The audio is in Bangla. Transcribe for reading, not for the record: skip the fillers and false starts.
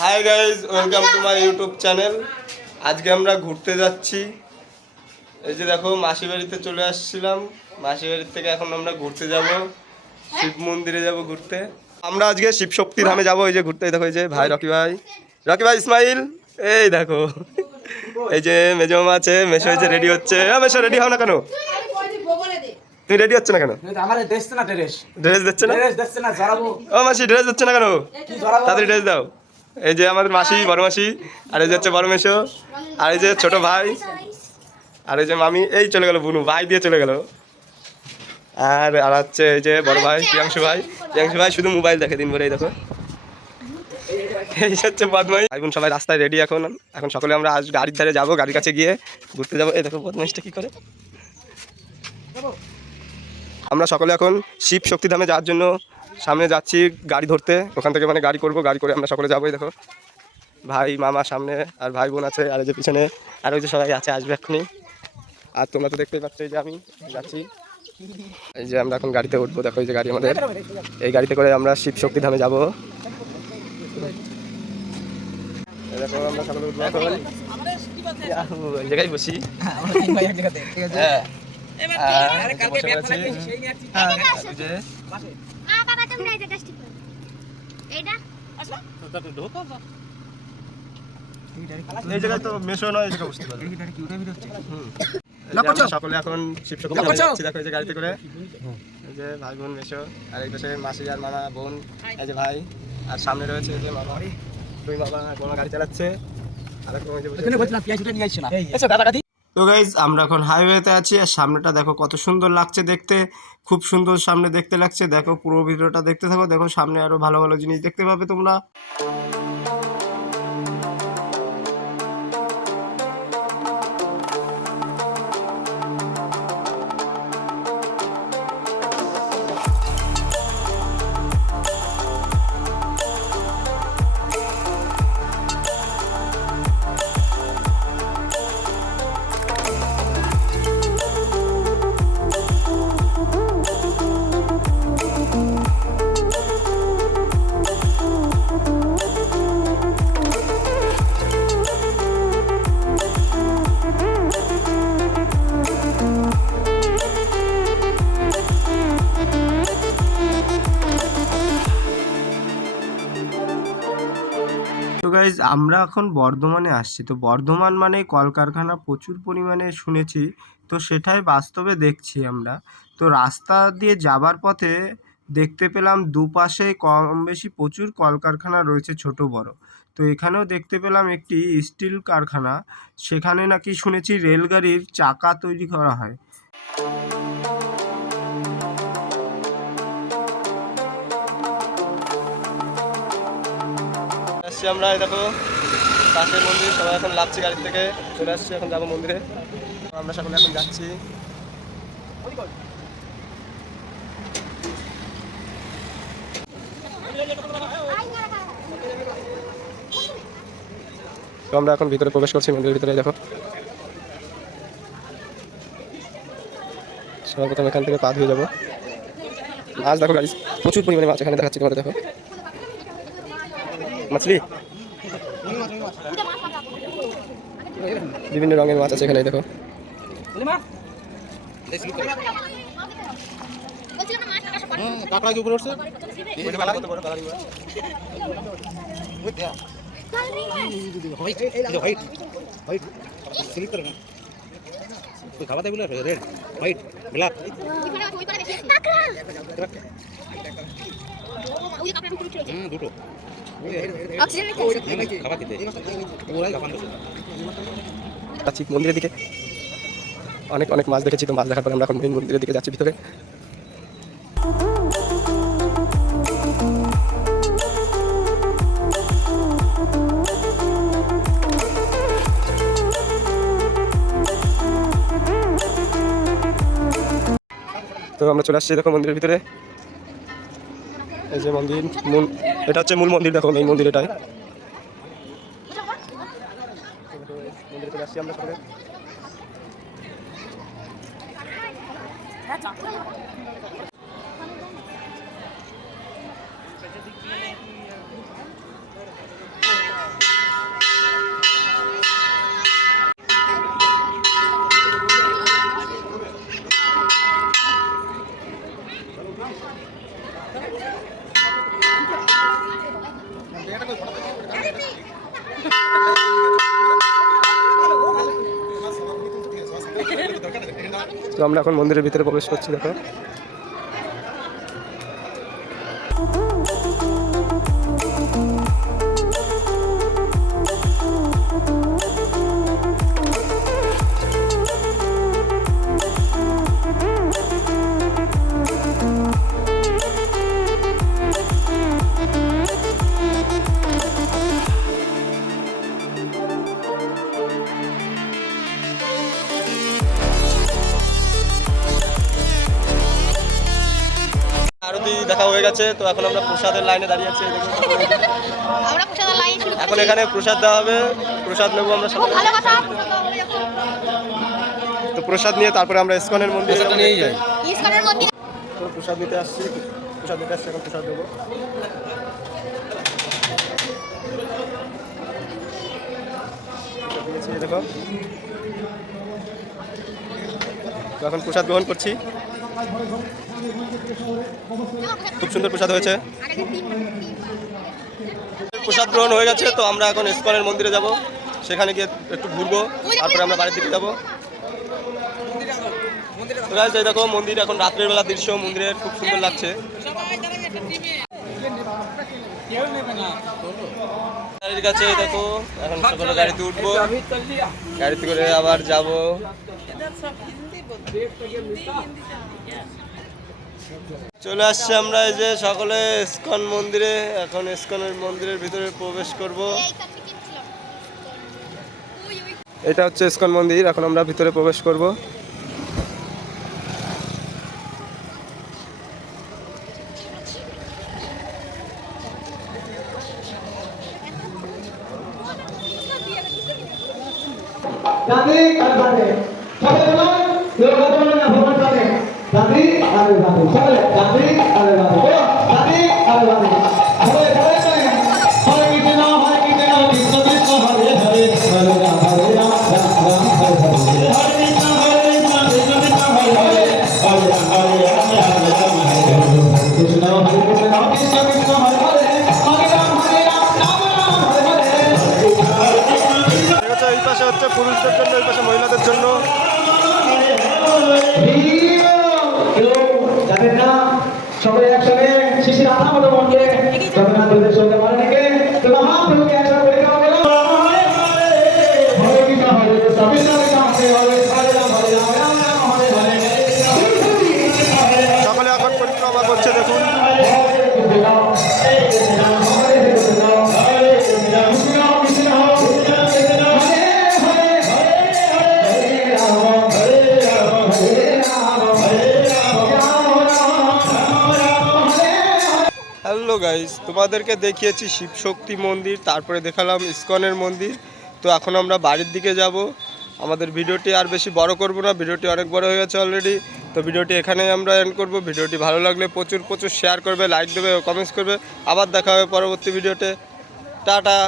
Hi guys, welcome to my YouTube channel. আজকে আমরা ঘুরতে যাচ্ছি। এই যে দেখো, মাসি বাড়িতে চলে আসছিলাম। মাসি বাড়ির থেকে এখন আমরা ঘুরতে যাব, শিব মন্দিরে যাব ঘুরতে। আমরা আজকে শিব শক্তি ধামে যাবো। এই যে ঘুরতে, দেখো এই যে ভাই রকি ভাই, রকি ভাই ইসমাইল, এই দেখো এই যে মেজো মামা আছে, মেশো হয়েছে, রেডি হচ্ছে। মেশো রেডি হও না কেন? তুমি রেডি হচ্ছে না কেন? ড্রেস দিচ্ছে না? ও মাসি ড্রেস দিচ্ছে না কেন? তাড়াতাড়ি ড্রেস দাও। এই যে আমাদের মাসি, বড় মাসি, আর এই যে হচ্ছে বড় মেশো, আর এই যে ছোট ভাই, আর এই যে মামি। এই চলে গেল বুনু, ভাই দিয়ে চলে গেল। আর আর হচ্ছে এই যে বড় ভাই প্রিয়াংশু ভাই। প্রিয়াংশু ভাই শুধু মোবাইল দেখে দিন ভরে। এই দেখো, এই হচ্ছে বদমাই ভাই বোন। সবাই রাস্তায় রেডি। এখন এখন সকলে আমরা আজ গাড়ির ধারে যাবো, গাড়ির কাছে গিয়ে ঘুরতে যাবো। এই দেখো বদমাইশটা কি করে। আমরা সকলে এখন শিব শক্তিধামে যাওয়ার জন্য সামনে যাচ্ছি গাড়ি ধরতে। ওখান থেকে মানে গাড়ি করব, গাড়ি করে আমরা সকলে যাবোই। দেখো ভাই মামা সামনে, আর ভাই বোন আছে, আর এই যে পিছনে আর ওই যে সবাই আছে, আসবে এক্ষুনি। আর তোমরা তো দেখতেই পাচ্ছ এই যে আমি যাচ্ছি। এই যে আমরা এখন গাড়িতে উঠবো। দেখো এই যে গাড়ি আমাদের, এই গাড়িতে করে আমরা শিব শক্তিধামে যাবো। দেখো আমরা সকলে উঠবো এখন, ওই জায়গায় বসি। হ্যাঁ এই জায়গায় তো মেশো নয়, এই জায়গায় বুঝতে পারবে। সকলে এখন শিব শক্তি যাচ্ছি। দেখো এই যে গাড়িতে করে, এই যে ভাই বোন মেশো, আর এই পাশে মাসি আর মামা বোন, এই যে ভাই, আর সামনে রয়েছে এই যে মামা, দুই মামা মামা গাড়ি চালাচ্ছে। তো গাইজ আমরা এখন হাইওয়েতে আছি, আর সামনেটা দেখো কত সুন্দর লাগছে দেখতে, খুব সুন্দর সামনে দেখতে লাগছে। দেখো পুরো ভিডিওটা দেখতে থাকো, দেখো সামনে আরো ভালো ভালো জিনিস দেখতে পাবে তোমরা। তো গাইজ আমরা এখন বর্ধমানে আসছি। তো বর্ধমান মানে কলকারখানা প্রচুর পরিমাণে শুনেছি, তো সেটাই বাস্তবে দেখছি আমরা। তো রাস্তা দিয়ে যাবার পথে দেখতে পেলাম দুপাশে কম বেশি প্রচুর কলকারখানা রয়েছে, ছোট বড়। তো এখানেও দেখতে পেলাম একটি স্টিল কারখানা, সেখানে নাকি শুনেছি রেলগাড়ির চাকা তৈরি করা হয়। আসছি আমরা, দেখো পাশের মন্দির, সবাই এখন লাভছি গাড়ি থেকে, চলে আসছি, এখন যাবো মন্দিরে। আমরা সকলে এখন যাচ্ছি। তো আমরা এখন ভিতরে প্রবেশ করছি মন্দিরের ভিতরে। দেখো সর্বপ্রথম এখান থেকে পা ধুয়ে যাবো। মাছ দেখো গাড়ি, প্রচুর পরিমাণে মাছ এখানে দেখাচ্ছি তোমাদের। দেখো মাছলি, বিভিন্ন রঙের মাছ আছে এখানে। দেখো কাঁকড়া কি উপরে উঠছে, খাওয়া দেয় রেড হোয়াইট ব্ল্যাক। দুটো মন্দিরের দিকে অনেক অনেক মাছ দেখেছি। তো মাছ দেখার পরে আমরা এখন মেন মন্দিরের দিকে যাচ্ছি ভিতরে। তো আমরা চলে আসছি দেখো মন্দিরের ভিতরে। এই যে মন্দির, এটা হচ্ছে মূল মন্দির। দেখো এই মন্দির, এটাই মন্দিরে চলে আসছি আমরা সকলে। তো আমরা এখন মন্দিরের ভিতরে প্রবেশ করছি, দেখো। আরতি দেখা হয়ে গেছে, তো এখন আমরা প্রসাদের লাইনে দাঁড়িয়ে আছি। আমরা প্রসাদের লাইন শুরু এখন এখানে প্রসাদ দেওয়া হবে, প্রসাদ নেবো আমরা সবাই। ভালো কথা। তো প্রসাদ নিয়ে তারপরে আমরা ইসকনের মন্দিরে নিয়ে যাই। ইসকনের মন্দির তো প্রসাদ নিতে আসছি, এখন প্রসাদ দেবো। দেখো, তো এখন প্রসাদ গ্রহণ করছি। খুব সুন্দর প্রসাদ হয়েছে। প্রসাদ গ্রহণ হয়ে গেছে, তো আমরা এখন ইসকনের মন্দিরে যাব, সেখানে গিয়ে একটু ঘুরবো, তারপরে আমরা বাড়ির দিকে যাবো। তো গাইস, এই দেখো মন্দির, এখন রাত্রের বেলা দৃশ্য মন্দিরের খুব সুন্দর লাগছে। গাড়ির কাছে দেখো, এখন সকালে গাড়িতে উঠবো, গাড়িতে করে আবার যাব। চলে আসছে আমরা এই যে সকলে ইসকন মন্দিরে। এখন ইসকনের মন্দিরের ভিতরে প্রবেশ করব। এটা হচ্ছে ইসকন মন্দির, এখন আমরা ভিতরে প্রবেশ করব। Nanti kan bade. Sampai teman, kalau teman yang formal bade. Nanti ada bade. Sampai nanti ada bade. Oh, nanti ada bade. Sampai sampai sampai. Hare Krishna, Krishna Krishna, Hare Hare, Hare Ram, Hare Ram, Ram Ram, Hare Hare. Hare Krishna, Krishna Krishna, Hare Hare, Hare Ram, Hare Ram, Ram Ram, Hare Hare. Hare Krishna, Krishna Krishna, Hare Hare, Hare Ram, Hare Ram, Ram Ram, Hare Hare. এই পাশে হচ্ছে পুরুষদের জন্য, এই পাশে মহিলাদের জন্য। জানেন না সবাই একসঙ্গে শিশির আনা মতো মনকে জগন্নাথের সঙ্গে মানে নিকে তো মহাপ্রভুকে একসঙ্গে বলে দেওয়া গেল হরে কৃষ্ণ হরে কৃষ্ণ কৃষ্ণ কৃষ্ণ হরে হরে রাম হরে রাম রাম রাম হরে হরে। সকলে এখন পরিক্রমা করছে, দেখুন। হ্যালো গাইস, তোমাদেরকে দেখিয়েছি শিবশক্তি মন্দির, তারপরে দেখালাম ইসকনের মন্দির। তো এখন আমরা বাড়ির দিকে যাব। আমাদের ভিডিওটি আর বেশি বড় করব না, ভিডিওটি অনেক বড় হয়ে গেছে অলরেডি। তো ভিডিওটি এখানেই আমরা এন্ড করব। ভিডিওটি ভালো লাগলে প্রচুর প্রচুর শেয়ার করবে, লাইক দেবে ও কমেন্টস করবে। আবার দেখা হবে পরবর্তী ভিডিওতে। টাটা।